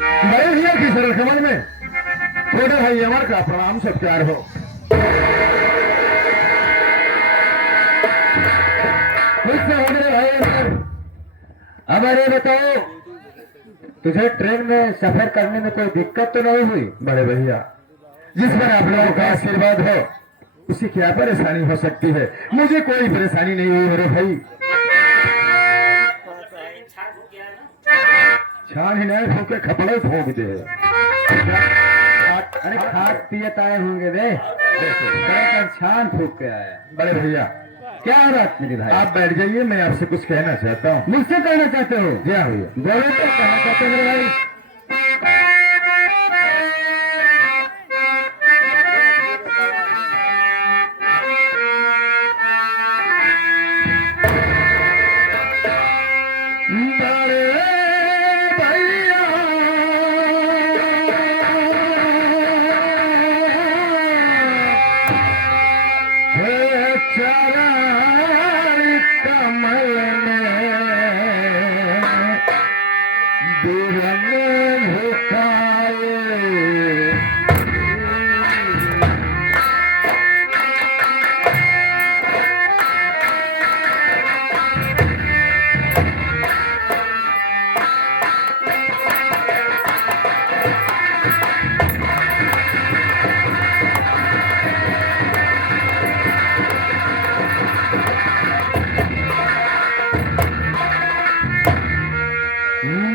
बड़े भैया की सरल कमल में छोटे भाई अमर का प्रणाम सत्कार हो। मुझसे हो मेरे भाई अमर, अब अरे बताओ तुझे ट्रेन में सफर करने में कोई दिक्कत तो नहीं हुई? बड़े भैया जिस पर आप लोगों का आशीर्वाद हो उसे क्या परेशानी हो सकती है? मुझे कोई परेशानी नहीं हुई मेरे भाई। छान ही नहीं फूके खपड़े फूक दे। अरे खाट पियत आए होंगे वे, छान फूक के आए। बड़े भैया क्या बात मेरे भाई? आप बैठ जाइए, मैं आपसे कुछ कहना चाहता हूँ। मुझसे कहना चाहते हो? जी हाँ भैया। बोलो तो कहना चाहते हो मेरे भाई। बड़े भैया हे चरण कमल में बिरन झुकाए।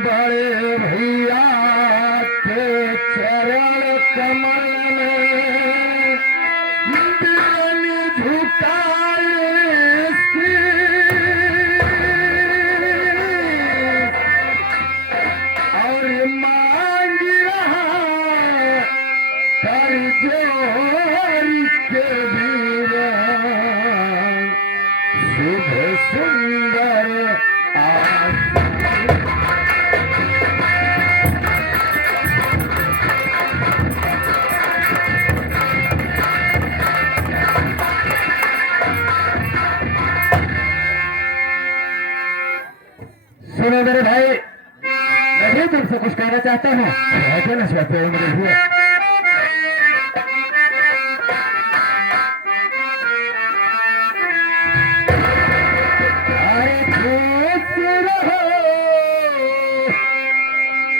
बड़े भैया के चरण कमल में बिरन झुकाए और मांग रहा कर जोर के वीर शुभ सुंदर आशीष। सुनो मेरे भाई, मैं भी तुमसे कुछ कहना चाहता हूँ। क्या कहना चाहते हो मेरे भैया? अरे खुश रहो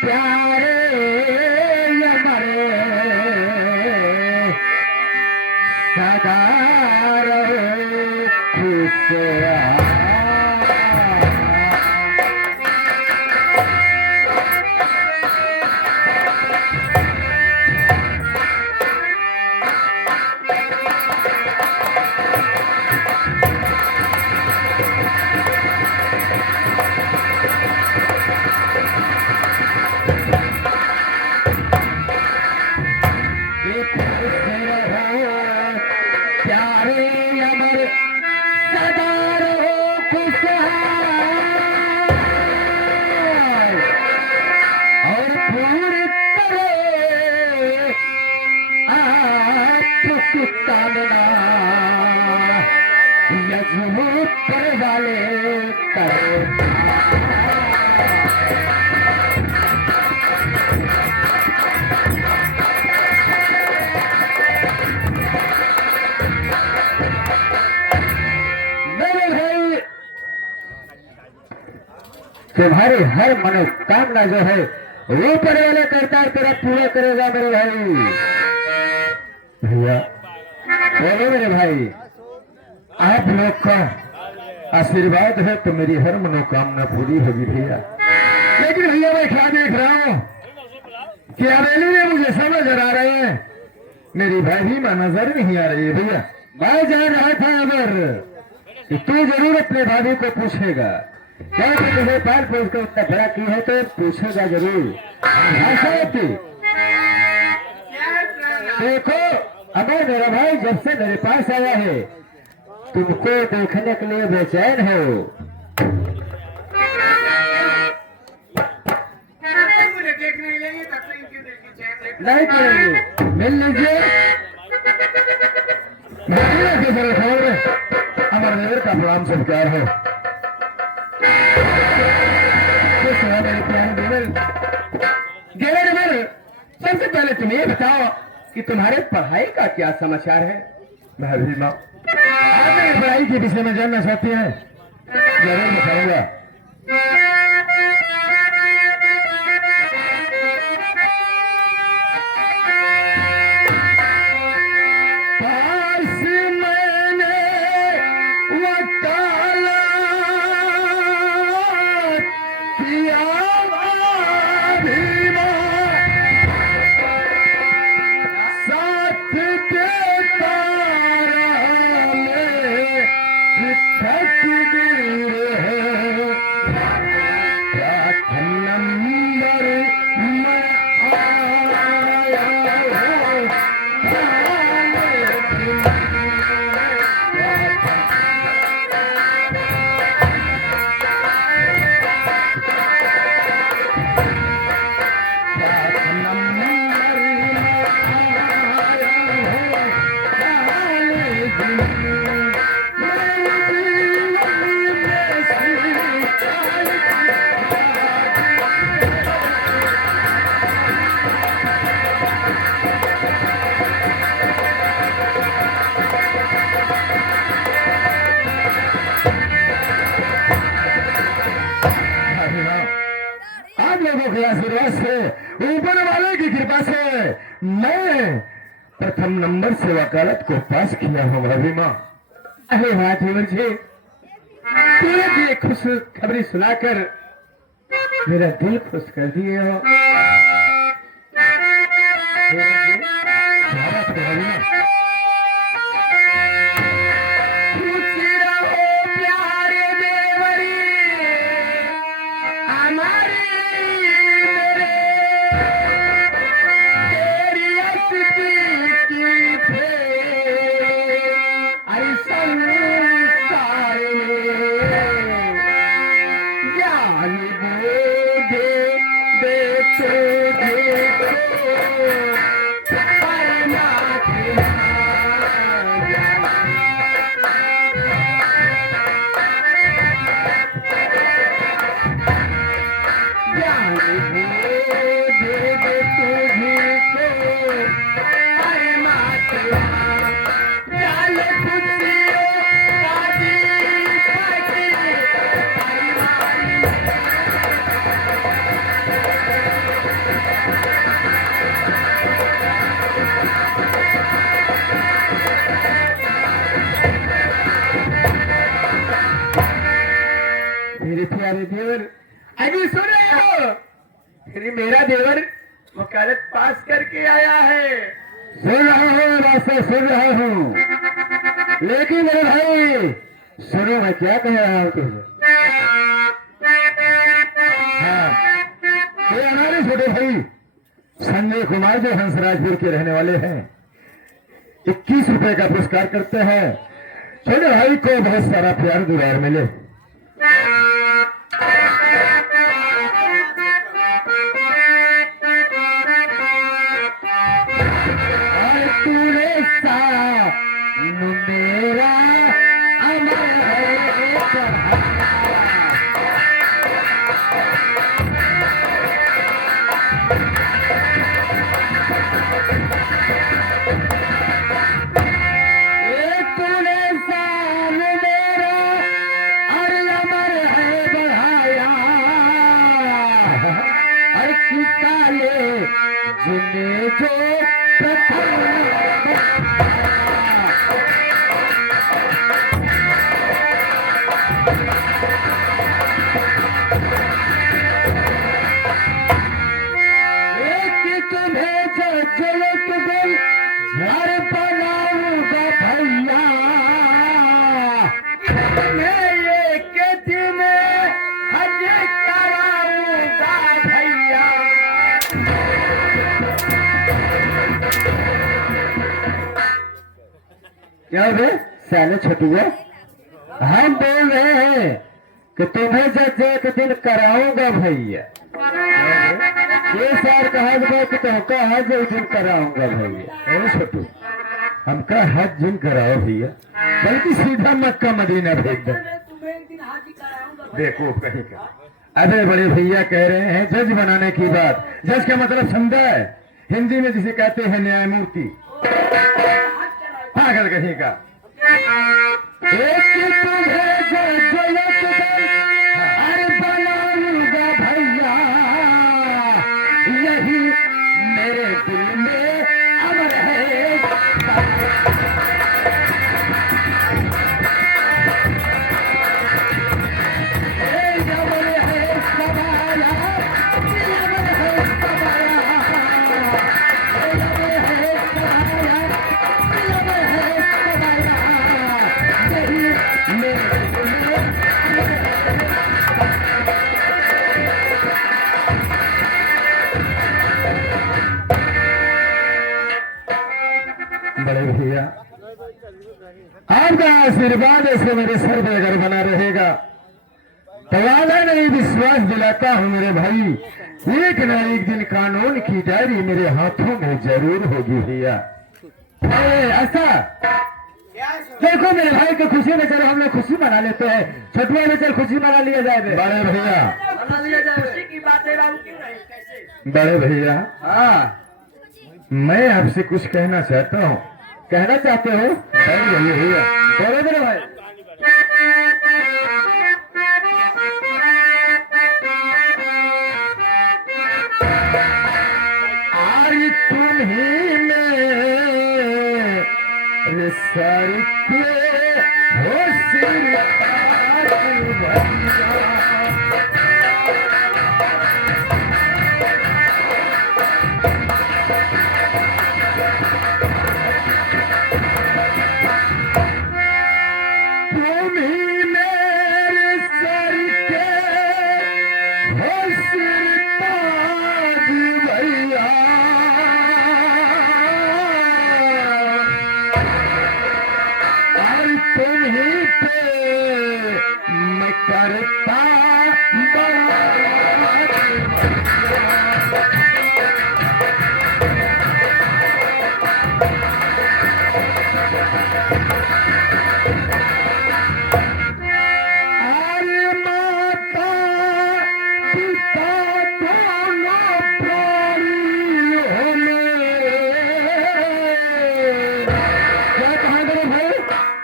प्यारे हमारे, सदा रहो खुश। प्यारे अमर सदा रहो खुशहाल और पूरी करे आपकी कामना मजबूत कर वाले करे। तुम्हारी हर मनोकामना जो है वो ऊपर वाला करता है तेरा पूरा करेगा मेरे भाई। भैया बोलो मेरे भाई, आप लोग का आशीर्वाद है तो मेरी हर मनोकामना पूरी होगी भैया। लेकिन भैया मैं क्या देख रहा हूँ कि हवेली में मुझे समझ आ रहे हैं, मेरी भाई भी मां नजर नहीं आ रही है भैया। मैं जान रहा था अगर कि तू जरूर अपने भाभी को पूछेगा, क्या तुझे पाल पोस कर उतना बड़ा की है तो पूछेगा जरूर। देखो अगर मेरा भाई जब से मेरे पास आया है तुमको देखने के लिए बेचैन है वो। नहीं करेंगे, मिल लीजिए। अमर नगर का प्रणाम सत्कार हो। मेरे प्यारे सबसे पहले तुम ये बताओ कि तुम्हारे पढ़ाई का क्या समाचार है। भाभी माँ, आप मेरी पढ़ाई के विषय में जानना चाहती हैं? जरूर बताऊंगा। पास मैंने वकालत किया भाभी माँ, साथ देता रहा मैं तकदीर है। प्रथम नंबर मैं आया हूँ, आप लोगों के आशीर्वाद से, ऊपर वाले की कृपा से मैं प्रथम नंबर से वकालत को पास किया हूँ भाभी माँ। अरे वाह जीवन जी, तूने भी एक खुश खबरी सुनाकर मेरा दिल खुश कर दिए हो। जीवन जी, क्या बात है भाभी माँ? खुशी रहो प्यारे देवरी, हमारी मेरे तेरी अस्ती की थे ऐसा संसार में, ज्ञान बोधे दे तुझे परमात्मा। ज्ञान बोधे दे तुझको परमात्मा, जाल खुशियों आदि पाके परिवार। मेरे प्यारे देवर, अभी सुन रहे हो? फिर मेरा देवर वकालत पास करके आया है। सुन रहा हूँ, रास्ते सुन रहा हूँ, लेकिन मेरे भाई सुनो मैं क्या कह रहा हूँ तुझे। हाँ, ये हमारे छोटे भाई संजय कुमार जो हंसराजपुर के रहने वाले हैं, 21 रुपए का पुरस्कार करते हैं। छोटे भाई को बहुत सारा प्यार दुलार मिले। और तूने सा मेरा अमर है चढ़ाया। तूने शान मेरा और अमर है बढ़ाया, और किसाले जिन्हें जो प्रथम तुम्हें जो जलत दिल घर बनाऊंगा भैया, मैं एक दिन हज कराऊंगा भैया। क्या बे साले छटुआ, हम बोल रहे हैं कि तुम्हें जज एक दिन कराऊंगा भैया। ये सर कहा कि तुमका हज एक दिन कराऊंगा भैया। ए छोटू, हमका हज दिन कराओ भैया, बल्कि सीधा मक्का मदीना भेज दो। देखो कहीं का, अरे बड़े भैया कह रहे हैं जज बनाने की बात। जज का मतलब समझा है? हिंदी में जिसे कहते हैं न्यायमूर्ति। पागल कहीं का। एक तुम्हें जो अरे बनाऊंगा भैया, यही मेरे दिल में अमर है। बड़े भैया, आपका आशीर्वाद ऐसे मेरे सर पे अगर बना रहेगा तो वादा नहीं, विश्वास दिलाता हूँ मेरे भाई, एक न एक दिन कानून की डायरी मेरे हाथों में जरूर होगी भैया। ऐसा देखो मेरे भाई की खुशी में, चलो हम लोग खुशी मना लेते हैं। छठुआ में चल खुशी मना लिया जाए। बड़े भैया, मना लिया जाए, खुशी की बात है बाबू, क्यों नहीं, कैसे? बड़े भैया, हाँ मैं आपसे कुछ कहना चाहता हूँ। कहना चाहते हो? भैया बोलो मेरे भाई। आज तुम ही मेरे सर पे हो सिर ताज भैया।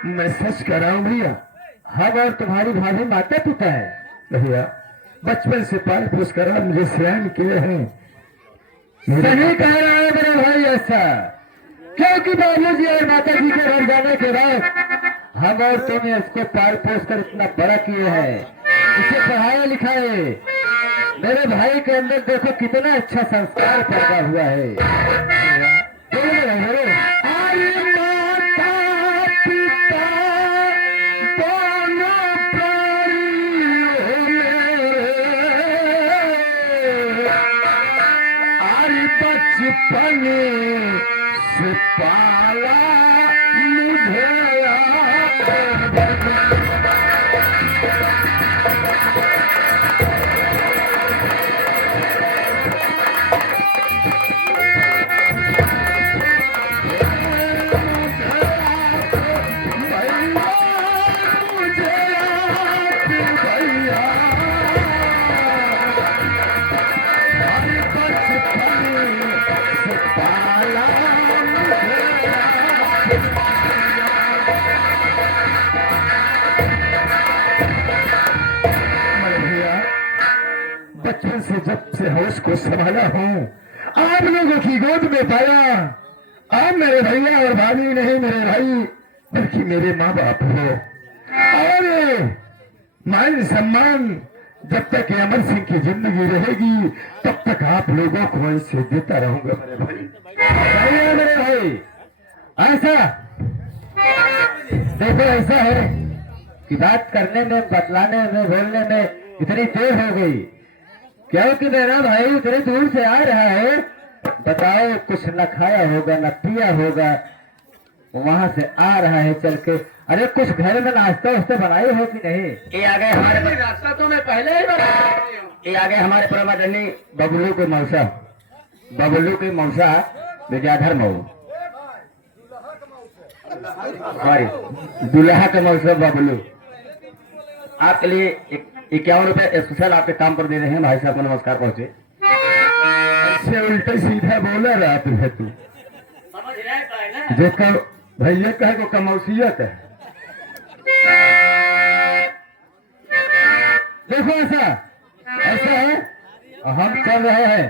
मैं सच कर रहा हूँ भैया, हम और तुम्हारी भाभी माता पिता है भैया। बचपन से पाल पोस कर मुझे सियान किए हैं। सही कह रहा है मेरे भाई ऐसा, क्योंकि बाबूजी और माता जी के घर जाने के बाद हम और तुमने इसको पाल पोस कर इतना बड़ा किए हैं, इसे पढ़ाया लिखाए। मेरे भाई के अंदर देखो कितना अच्छा संस्कार पैदा हुआ है। बचपन से पाला मुझे बचपन से जब से होश को संभाला हूँ, आप लोगों की गोद में पाया। आप मेरे भैया और भाभी नहीं मेरे भाई, बल्कि मेरे माँ बाप हो। और मान सम्मान जब तक अमर सिंह की जिंदगी रहेगी तब तक आप लोगों को इसे देता रहूंगा मेरे भाई। मेरे भाई ऐसा देखो, ऐसा है कि बात करने में, बतलाने में, बोलने में इतनी देर हो गई, क्योंकि मेरा भाई इतनी दूर से आ रहा है। बताओ, कुछ न खाया होगा न पिया होगा, वहां से आ रहा है चल के। अरे कुछ घर में नाश्ता वास्ता बनाए हो कि नहीं? ये आ गए हमारे नाश्ता तो मैं पहले ही बना। ये आ गए हमारे परमादरणी बबलू के मौसा, बबलू के मौसा विद्याधर मऊ, सॉरी दुल्हा के मौसा बबलू। आपके लिए 51 रुपए स्पेशल आपके काम पर दे रहे हैं। भाई साहब को नमस्कार पहुंचे। से उल्टे सीधा बोला रात में तू समझ रहे है ना? जो का भैया कहे को कमौसियत है। देखो ऐसा ऐसा है, हम चल रहे हैं,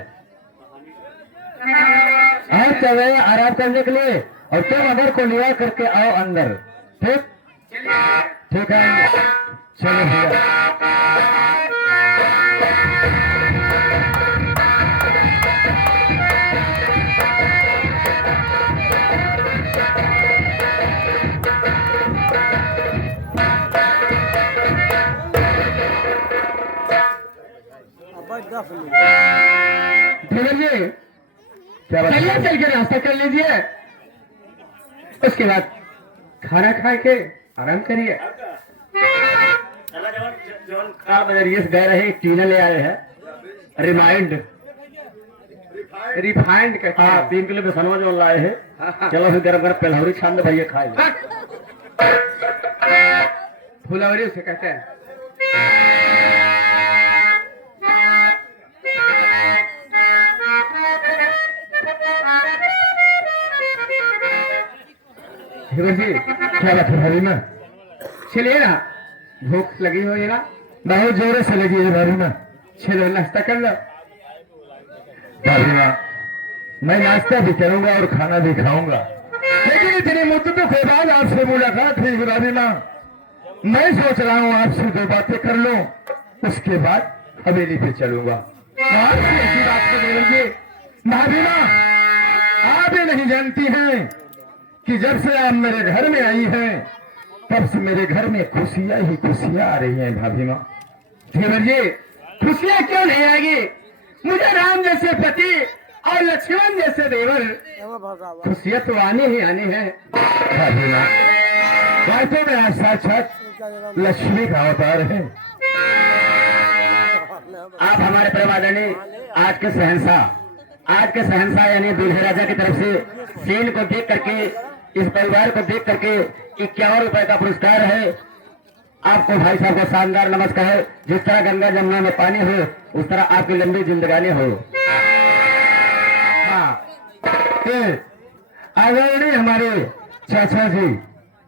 हम चल रहे हैं आराम करने के लिए, और तुम अगर को लिया करके आओ अंदर। ठीक ठीक है, चलो भैया। धीरज जी क्या बात है? चल के नाश्ता कर लीजिए, उसके बाद खाना खा के आराम करिए। चला जवन कार बजरिए से गए रहे, एक टीना ले आए हैं रिमाइंड रिफाइंड का हाँ 3 किलो बेसनवा जो लाए हैं। चलो फिर गरम गरम पेलहरी छान दे भैया खाए। फुलौरी से कहते हैं। जी क्या बात है भाभी माँ? चलिए ना, भूख लगी होगी ना? बहुत जोरों से लगी है भाभी माँ। चलो नाश्ता कर लो। भाभी माँ मैं नाश्ता भी करूंगा और खाना भी खाऊंगा, लेकिन इतनी मुद्दतों के बाद आपसे मुलाकात हुई है भाभी माँ। मैं सोच रहा हूँ आपसे 2 बातें कर लूं, उसके बाद हवेली पे चलूंगा। आपसे ऐसी बात कर लीजिए भाभी माँ, आप ये नहीं जानती हैं कि जब से आप मेरे घर में आई हैं तब से मेरे घर में खुशियां ही खुशियां आ रही हैं भाभी माँ। धीवर जी खुशियां क्यों नहीं आएगी? मुझे राम जैसे पति और लक्ष्मण जैसे देवर, खुशियां तो आनी ही आनी है भाभी माँ। वास्तव में आज साक्षात लक्ष्मी का अवतार है। आप हमारे परमादरणीय आज के शहंशाह यानी दूल्हे राजा की तरफ से सीन को देख करके, इस परिवार को देख करके 51 रुपए का पुरस्कार है। आपको भाई साहब को शानदार नमस्कार है। जिस तरह गंगा जमुना में पानी हो, उस तरह आपकी लंबी जिंदगानी हो। हाँ, आदरणीय हमारे चाचा जी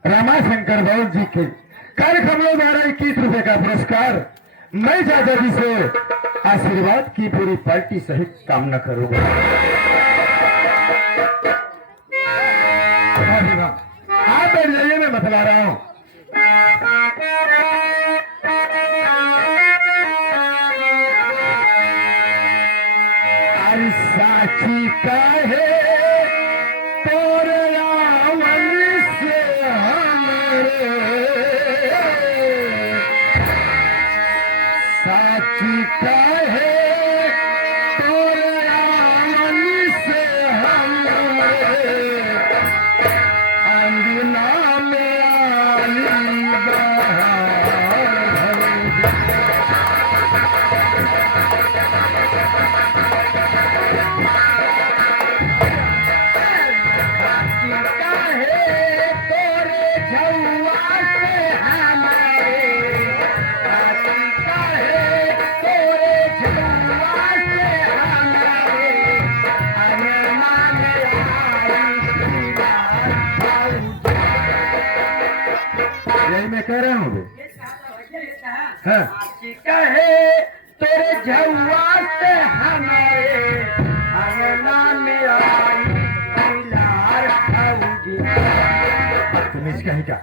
रामाशंकर बौद्ध जी के कार्यक्रमों द्वारा 21 रुपए का पुरस्कार मैं चाचा जी से आशीर्वाद की पूरी पार्टी सहित कामना करूंगा। आप बैठ जाइए, मैं बतला रहा हूँ। अरे साची का है तोरे रावण से हमरे, साची का है तोरे रावण से हमरे, अंगना में आई बहार भरी। यही मैं कह रहा हूँ। हाँ। है तेरे झुआ से हमारे अंगना में आई बिलार भौजी। तुम इसका ही क्या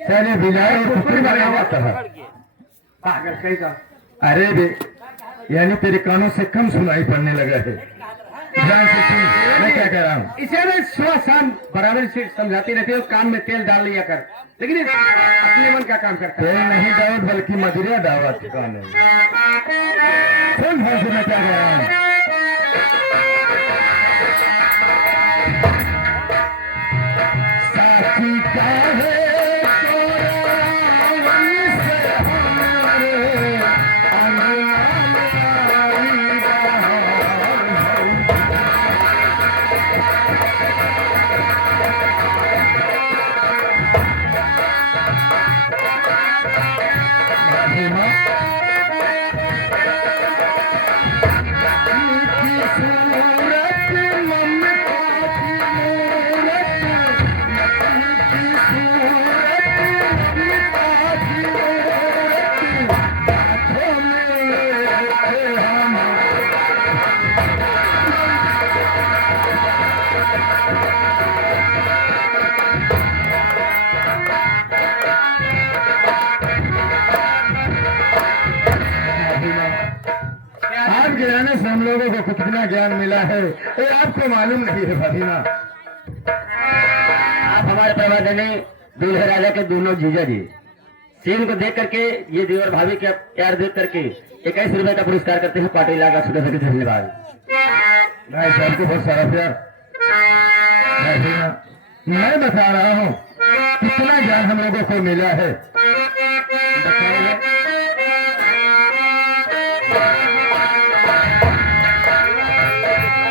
पहले बिलार को फिर मारा जाता है पागल कहीं का। अरे बे यानी तेरे कानों से कम सुनाई पड़ने लगा है। ध्यान से सुन मैं क्या कह रहा हूँ। इसे मैं सुबह शाम बराबर से समझाती रहती हूँ, कान में तेल डाल लिया कर, लेकिन अपने मन का काम करता तेल नहीं दावत बल्कि मदिरा दावत ठिकाने। सुन ध्यान से मैं क्या कह रहा हूँ। साथी का है आपके आने से हम लोगों को कितना ज्ञान मिला है ये आपको मालूम नहीं है भाभी माँ। आप हमारे प्रमादनी दूल्हे राजा के दोनों जीजा जी सीन को देख करके ये देवर भाभी के प्यार देख करके 21 रुपए का पुरस्कार करते हैं। पार्टी लागा सुबह से धन्यवाद। भाई साहब को बहुत सारा प्यार। भाभी माँ, मैं बता रहा हूँ कितना ज्ञान हम लोगों को मिला है।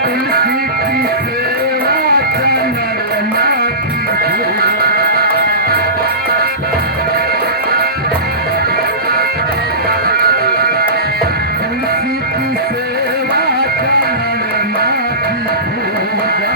तुलसी की सेवा करना तुलसी की सेवा करना की पूजा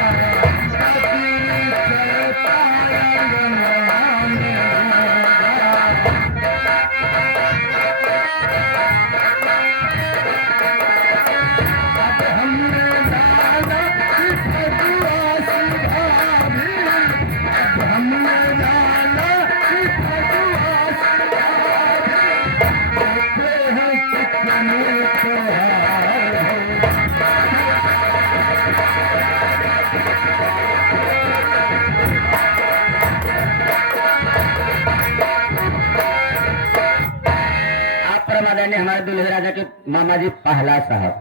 प्रमादानी हमारे दूल्हे राजा के मामा जी प्रहलाद साहब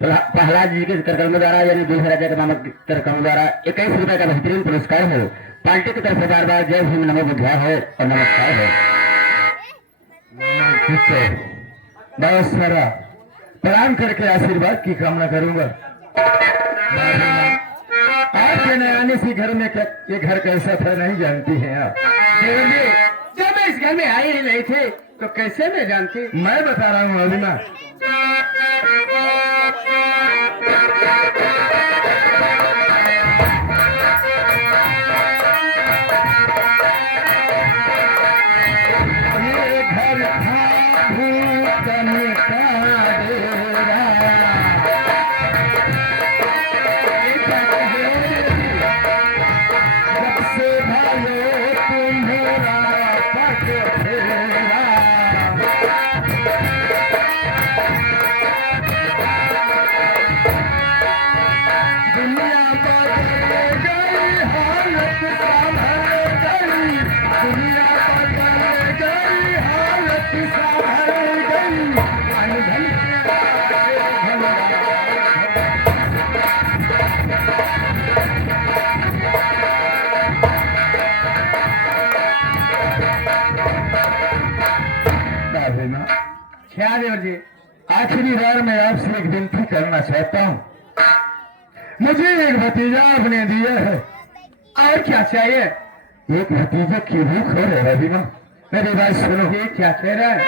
प्रहलाद जी के कार्यक्रम द्वारा यानी दूल्हे राजा के मामा के कार्यक्रम द्वारा 21 रुपए का बेहतरीन पुरस्कार हो। पार्टी की तरफ से बार बार जय भीम नमो बुद्धाय हो और नमस्कार हो। बहुत सारा प्रणाम करके आशीर्वाद की कामना करूंगा। आपके नए आने से घर में ये घर कैसा था नहीं जानती हैं आप। देवर जी, जब मैं इस घर में आई ही नहीं थे तो कैसे मैं जानती। मैं बता रहा हूँ अभी ना। ये घर था भूतन का डेरा। जब से भाइयों तुम्हारा पट फेरा। दुनिया बदल गई हालत संभल गई। दुनिया बदल गई हालत संभल गई। अनधन के आगे भला। भाभी माँ, क्या देवर जी? आखिरी बार मैं आपसे एक विनती करना चाहता हूँ। मुझे एक भतीजा आपने दिया है। और क्या चाहिए? एक भतीजा की भूख हो रही है। भाभी माँ, मेरी बात सुनो। ये क्या कह रहा है?